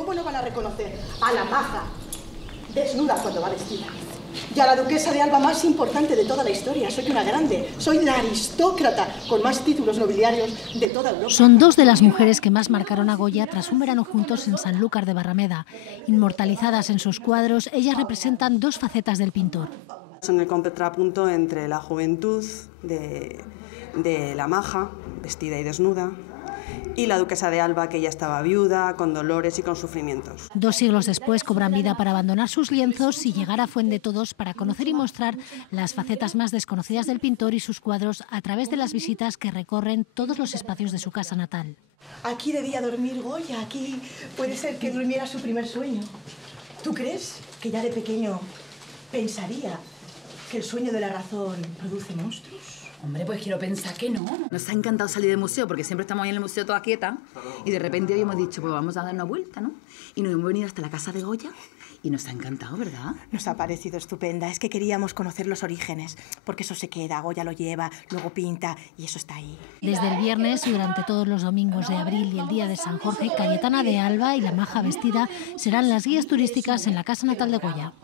¿Cómo no van a reconocer a la maja desnuda cuando va vestida? Y a la duquesa de Alba más importante de toda la historia. Soy una grande, soy la aristócrata con más títulos nobiliarios de toda Europa. Son dos de las mujeres que más marcaron a Goya tras un verano juntos en Sanlúcar de Barrameda. Inmortalizadas en sus cuadros, ellas representan dos facetas del pintor. Son el contrapunto entre la juventud de la maja, vestida y desnuda, y la duquesa de Alba, que ya estaba viuda, con dolores y con sufrimientos. 2 siglos después cobran vida para abandonar sus lienzos y llegar a Fuendetodos para conocer y mostrar las facetas más desconocidas del pintor y sus cuadros a través de las visitas que recorren todos los espacios de su casa natal. Aquí debía dormir Goya, aquí puede ser que durmiera su primer sueño. ¿Tú crees que ya de pequeño pensaría que el sueño de la razón produce monstruos? Hombre, pues quiero pensar que no. Nos ha encantado salir del museo porque siempre estamos ahí en el museo toda quieta y de repente hoy hemos dicho, pues vamos a dar una vuelta, ¿no? Y nos hemos venido hasta la casa de Goya y nos ha encantado, ¿verdad? Nos ha parecido estupenda. Es que queríamos conocer los orígenes, porque eso se queda, Goya lo lleva, luego pinta y eso está ahí. Desde el viernes y durante todos los domingos de abril y el día de San Jorge, Cayetana de Alba y la maja vestida serán las guías turísticas en la casa natal de Goya.